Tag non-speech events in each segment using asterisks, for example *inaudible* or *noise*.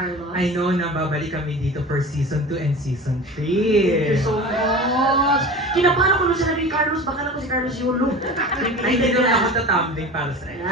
Carlos. I know na babalik kami dito for season 2 and season 3. Thank you so much. Kinabahan ako nung sinabi ni Carlos, baka na ko si Carlos Yulo. *laughs* Ay, hindi naman ako tatumbling para sa iyo.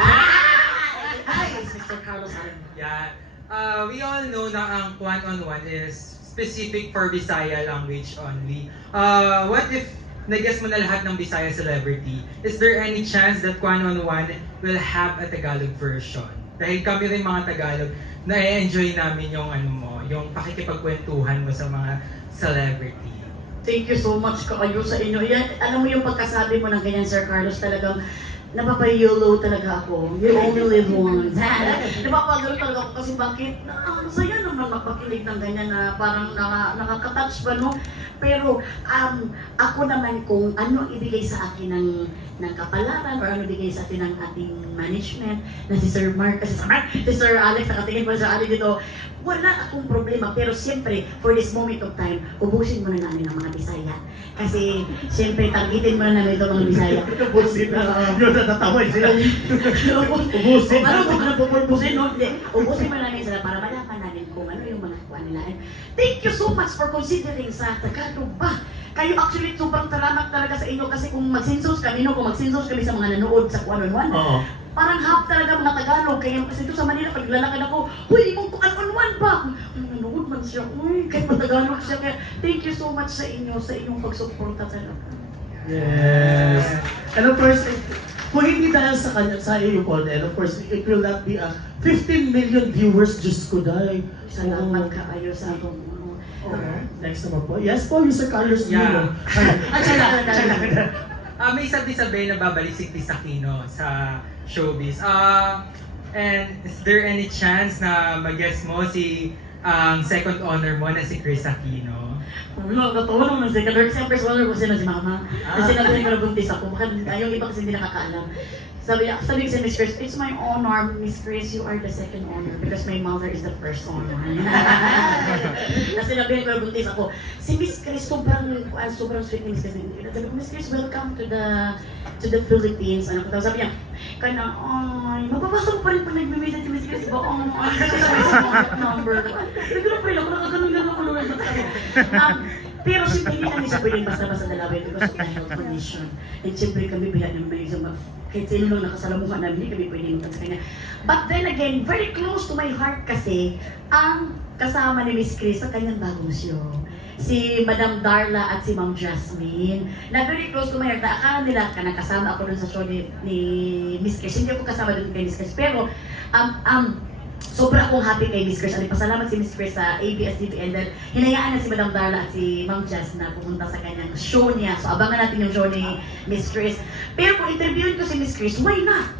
Hi, it's Mr. Carlos Allen. Yeah. Uh, we all know na ang one-on-one is specific for Bisaya language only. Uh, what if nag-guess mo na lahat ng Bisaya celebrity? Is there any chance that one-on-one will have a Tagalog version? Dahil kami rin mga Tagalog, na-enjoy namin yung ano mo, yung pakikipagkwentuhan mo sa mga celebrity. Thank you so much kayo sa inyo. Yan, alam mo yung pagkasabi mo ng ganyan, Sir Carlos, talagang napapayolo talaga ako. You only live once. *laughs* Napapagalo talaga ako kasi bakit? Ah, saya naman mapakinig ng ganyan na parang naka, nakaka-touch ba, no? Pero um, ako naman kung ano ibigay sa akin ng ng kapalaran or ano ibigay sa atin ng ating management na si Sir Mark, kasi si, Mark, si Sir Alex, nakatingin pa sa Alex dito, wala akong problema. Pero siyempre, for this moment of time, ubusin muna namin ang mga Bisaya. Kasi siyempre, targetin muna namin ito mga Bisaya. *laughs* Ubusin na. Yun, natatawa sila. *laughs* Ubusin. Ano ba na pupurpusin? No? Ubusin muna namin sila para malaman namin kung ano yung mga kuha nila. Thank you so much for considering sa Tagalog ba? Kayo actually sobrang salamat talaga sa inyo kasi kung mag-census kami, no? kung mag-census kami sa mga nanood sa Kuan One, Oo. parang half talaga mga Tagalog. Kaya kasi ito sa Manila, pag lalakad ako, Uy, imong Kuan One ba? Ay, nanood man siya. Uy, kahit matagalog siya. Kaya thank you so much sa inyo, sa inyong pagsuporta talaga. Yes. And of course, kung hindi dahil sa kanya, sa iyo po, and of course, it will not be a 15 million viewers, Diyos ko dahil. Salamat kaayo sa akong ano. Next naman po. Yes po, Mr. Carlos Yeah. Yulo. *laughs* At siya lang, siya lang. Ah, may sabi-sabi na babalik si Chris Aquino sa showbiz. Ah, and is there any chance na mag-guess mo si ang second honor mo na si Chris Aquino? Wala, katawa naman si Kador. Siyempre, honor ko sila si Mama. Kasi nagawin ko na buntis ako. Baka yung iba kasi hindi nakakaalam. Sabi niya, sabi ko Miss Chris, it's my honor, Miss Chris, you are the second honor because my mother is the first honor. Kasi nabihin ko na buntis ako. Si Miss Chris, sobrang, uh, sobrang sweet ni Miss Chris. Sabi ko, Miss Chris, welcome to the to the Philippines. Ano ko, tapos sabi niya, kana, ay, mapapasa ko pa rin pag nagme-message si Miss Chris. Ba, oh, ay, sabi sa contact number. Nagano pa rin ako, nakaganon-ganon ako naman. Um, pero siyempre hindi namin siya pwedeng basta-basta dalawin because of the health condition. And siyempre kami bihan ng may kahit sino lang nakasalamuhan namin, hindi kami pwedeng magtag sa kanya. But then again, very close to my heart kasi ang kasama ni Miss Chris sa kanyang bagong show. Si Madam Darla at si Ma'am Jasmine. Na very close to my heart. Akala nila ka nakasama ako dun sa show ni, ni Miss Chris. Hindi ako kasama dun kay Miss Chris. Pero, um, um, Sobra akong happy kay Miss Chris. At pasalamat si Miss Chris sa ABS-CBN dahil hinayaan na si Madam Darla at si Ma'am Jazz na pumunta sa kanyang show niya. So abangan natin yung show ni Miss Chris. Pero kung interviewin ko si Miss Chris, why not?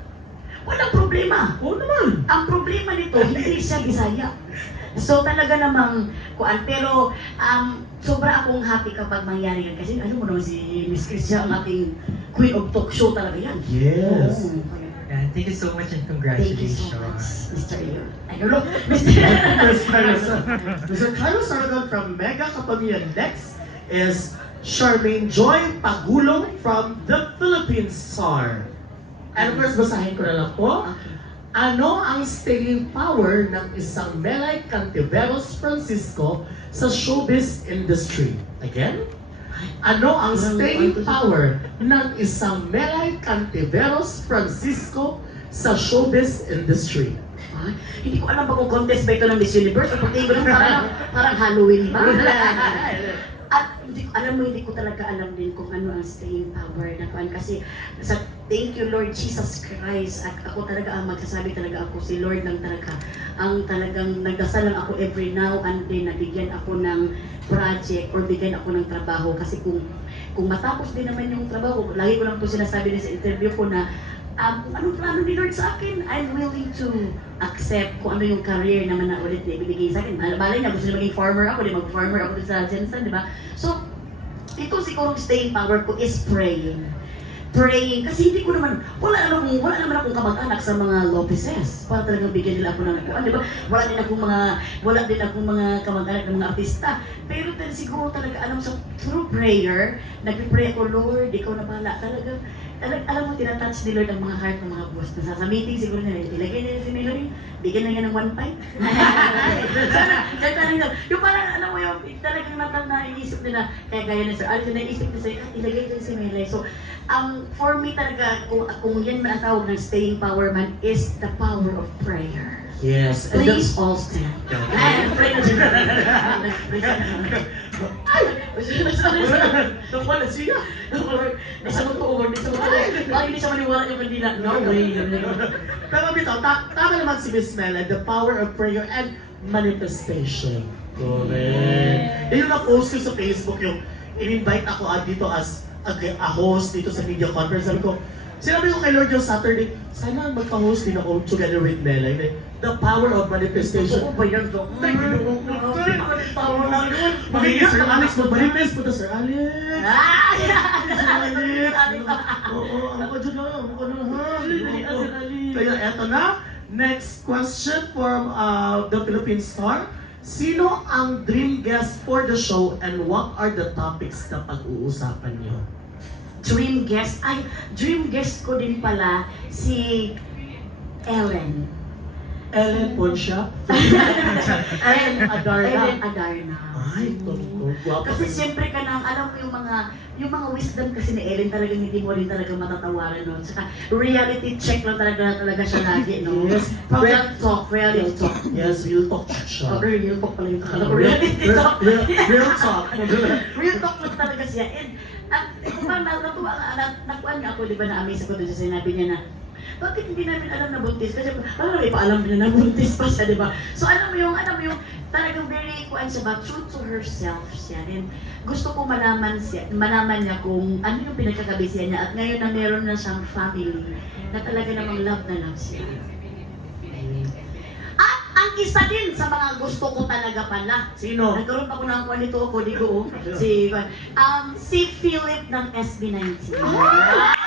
Walang problema. Oo naman. Ang problema nito, hindi *laughs* siya Bisaya. So talaga namang kuan pero um, sobra akong happy kapag mangyari yan kasi ano mo naman si Miss Chris siya ang ating queen of talk show talaga yan. Yes. Oo, Yan, thank you so much and Thank you congratulations. so much, Mr. Iyo. Ay, ano? Mr. Mr. Carlos. Mr. Carlos Aragon from Mega Kapamilya. Next is Charmaine Joy Pagulong from the Philippines Star. And of course, basahin ko na lang po. Okay. Ano ang staying power ng isang Melay Cantiveros Francisco sa showbiz industry? Again? Ano ang staying power ng isang Melay Cantiveros Francisco sa showbiz industry? Ay, hindi ko alam kung contest ba ito ng Miss Universe o pati parang, parang Halloween ba? *laughs* At hindi ko, alam mo, hindi ko talaga alam din kung ano ang staying power na kuan kasi sa thank you Lord Jesus Christ at ako talaga ang magsasabi talaga ako si Lord lang talaga ang talagang nagdasal lang ako every now and then nabigyan ako ng project or bigyan ako ng trabaho kasi kung kung matapos din naman yung trabaho lagi ko lang to sinasabi din sa interview ko na um, kung anong plano ni Lord sa akin, I'm willing to accept kung ano yung career naman na ulit na ibinigay sa akin. Malay niya, gusto niya maging farmer ako, di mag-farmer ako sa Jensen, di ba? So, ito siguro staying power ko is praying. Praying. Kasi hindi ko naman, wala naman, wala naman akong kamag-anak sa mga Lopezes. Para talagang bigyan nila ako ng kuan, di ba? Wala din akong mga, wala din akong mga kamag-anak ng mga artista. Pero talaga siguro talaga, alam sa through prayer, nagpipray ako, Lord, ikaw na bahala. Talaga, alam, alam mo, tinatouch ni Lord ang mga heart ng mga boss. Nasa sa meeting siguro nila, ilagay nila si Melody, bigyan na niya ng one pint. Kaya talagang, yung parang, alam mo yung, talagang natal na iisip nila, kaya gaya na sir, ano na sa'yo, ah, ilagay ko si Melay. So, um, for me talaga, kung, kung yan man ang tawag ng staying power man, is the power of prayer. Yes. And Please all stand. Ay, pray na *laughs* Pray na Ay! Na siya. Mag-over, hindi siya mag-over. Bakit hindi siya maniwala yung kandila? No way. Pero bitaw, ta tama naman si Miss Mela, the power of prayer and manifestation. Correct. Yun yung na-post ko sa Facebook, yung in-invite ako ah, dito as a, a host dito sa media conference. Sabi ko, sinabi ko kay Lord yung Saturday, sana magpa-host din ako together with Mela. Yun eh, The power of manifestation. Oo ba yan, Dok? Thank you. Power na yun. Magiging Sir Alex, magbalik po to Sir Alex. Ah! Sir Alex. Oo, ako dyan na. Ako na ha. Dali, ah, Sir Alex. Kaya eto na. Next question from uh, the Philippine Star. Sino ang dream guest for the show and what are the topics na pag-uusapan niyo? Dream guest. Ay, dream guest ko din pala si Ellen. Ellen Poncia? *laughs* Ellen Adarna? Ellen Adarna. Ay, totoo. Guwapo. Kasi siyempre ka nang, alam mo yung mga, yung mga wisdom kasi ni Ellen talagang hindi mo rin talaga matatawaran no. Saka reality check lang talaga talaga siya lagi no. Yes. Real talk, reality talk. Yes, real talk siya. Oh, real talk pala yung akala ko Real, reality real, talk. real, real talk. *laughs* Real talk lang talaga siya. And, at kung parang natuwa, na, nakuha niya ako, di ba, na-amaze ako doon sa sinabi niya na, bakit hindi namin alam na buntis? Kasi parang may paalam nila na buntis pa siya, di ba? So alam mo yung, alam mo yung, talagang very, kuan siya ba, true to herself siya. And gusto ko malaman siya, malaman niya kung ano yung pinagkakabisihan niya. At ngayon na meron na siyang family, na talaga namang love na love siya. At ang isa din sa mga gusto ko talaga pala, Sino? Nagkaroon pa ko ng kwan nito ako, di ko, si, um, si Philip ng SB19.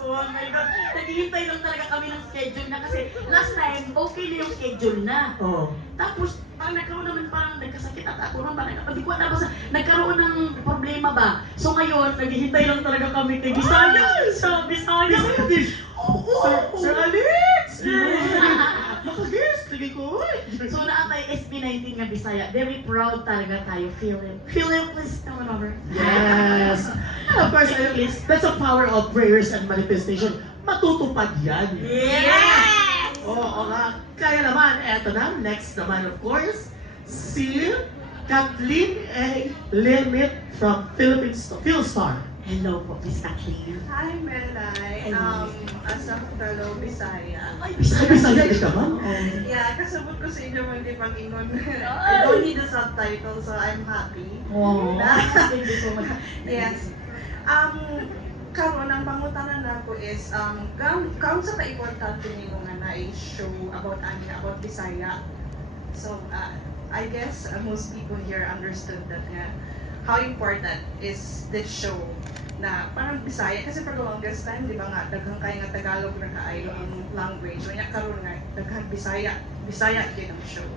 Season. Oh my God. Naghihintay lang talaga kami ng schedule na kasi last time, okay na yung schedule na. Oh. Tapos, parang nagkaroon naman parang nagkasakit at ako naman, parang hindi ko alam nagkaroon ng problema ba. So ngayon, naghihintay lang talaga kami kay Bisaya. Sa Bisaya. Oo! Sir, Sir Alex! Makagis! Tigay ko. So naatay SB19 nga Bisaya. Very proud talaga tayo, Philip. Philip, please come on over. Yes! And of course, at least, that's the power of prayers and manifestation. Matutupad yan. Yes! Oo nga. Kaya naman, eto na, next naman of course, si Kathleen A. Limit from Philippines, Philstar. Hello po, Miss Kathleen. Hi, Melay. Um, as a fellow Bisaya. Ay, Sabi sa ka naman. Yeah, kasabot ko sa inyo mga pangingon. *laughs* I don't need a subtitle, so I'm happy. Wow. *laughs* Thank you so much. Yes. Um, karon ang pangutanan nako is um kaun kaun sa ka-importante nimo nga na show about ani about Bisaya. So uh, I guess uh, most people here understood that nga how important is this show na parang Bisaya kasi for the longest time di ba nga daghang kay nga Tagalog na kaayo ang language wala karon nga daghang Bisaya Bisaya gyud ang show.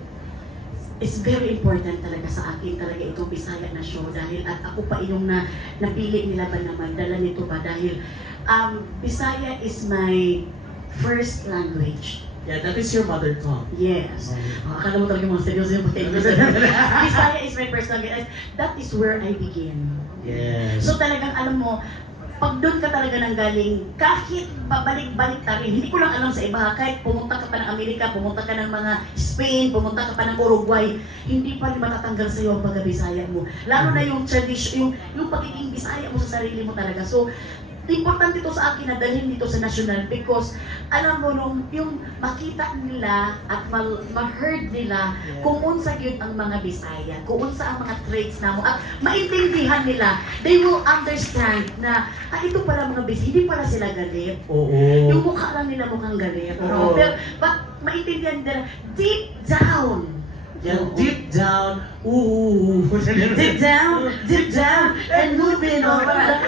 It's very important talaga sa akin talaga itong Bisaya na show dahil at ako pa yung na napili nila ba naman dala nito ba dahil um, Bisaya is my first language. Yeah, that is your mother tongue. Yes. Oh, akala mo talaga mga seryoso yung pag-English. *laughs* Bisaya is my first language. That is where I begin. Yes. So talagang alam mo, pag doon ka talaga nang galing, kahit babalik-balik ta rin, hindi ko lang alam sa iba, kahit pumunta ka pa ng Amerika, pumunta ka ng mga Spain, pumunta ka pa ng Uruguay, hindi pa rin matatanggal sa iyo ang pagka-Bisaya mo. Lalo na yung tradition, yung, yung pagiging Bisaya mo sa sarili mo talaga. So, importante ito sa akin na dalhin dito sa national because alam mo nung yung makita nila at ma- ma-heard nila kung unsa yun ang mga Bisaya, kung unsa ang mga traits namo at maintindihan nila, they will understand na ah, ito pala mga Bisaya, hindi pala sila galit. Oo. Yung mukha lang nila mukhang galit. Oo. Pero, but maintindihan nila deep down. Yeah, deep down. Ooh. Deep down, deep down, and moving on.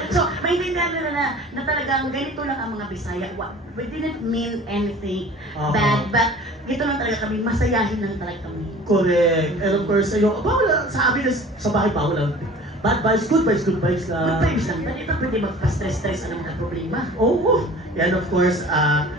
So, maintindihan nila na, na talagang ganito lang ang mga Bisaya. Wa- We didn't mean anything Oo. bad, but gito lang talaga kami, masayahin lang talaga kami. Correct. And of course, sa'yo, bawal lang, sa amin, sa bahay, bawal lang. Bad vibes, good vibes, good vibes Good lang. vibes lang, ito pwede magpa-stress-stress ang mga problema. Oo. And of course, uh,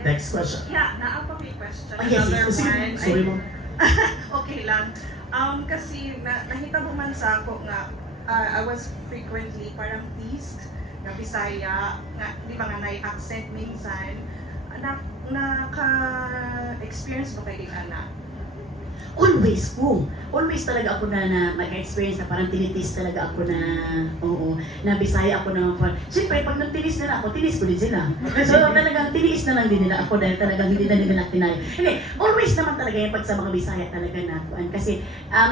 Next question. Yeah, naa pa may question. Oh, yes, Another yes, Sige, one. sorry mo. *laughs* okay lang. Um, kasi na, nakita mo man sa ako nga, uh, I was frequently parang teased na Bisaya, nga, di ba nga nai-accent minsan, na, naka-experience ba kayo anak? Always po. Always talaga ako na, na maka-experience na parang tinitis talaga ako na, oo, na bisaya ako na, parang, siyempre, pag nagtinis na ako, tinis ko din sila. *laughs* So talagang tiniis na lang din nila ako dahil talagang hindi na nila natinay. Hindi, always naman talaga yan pag sa mga bisaya talaga na, kasi, um,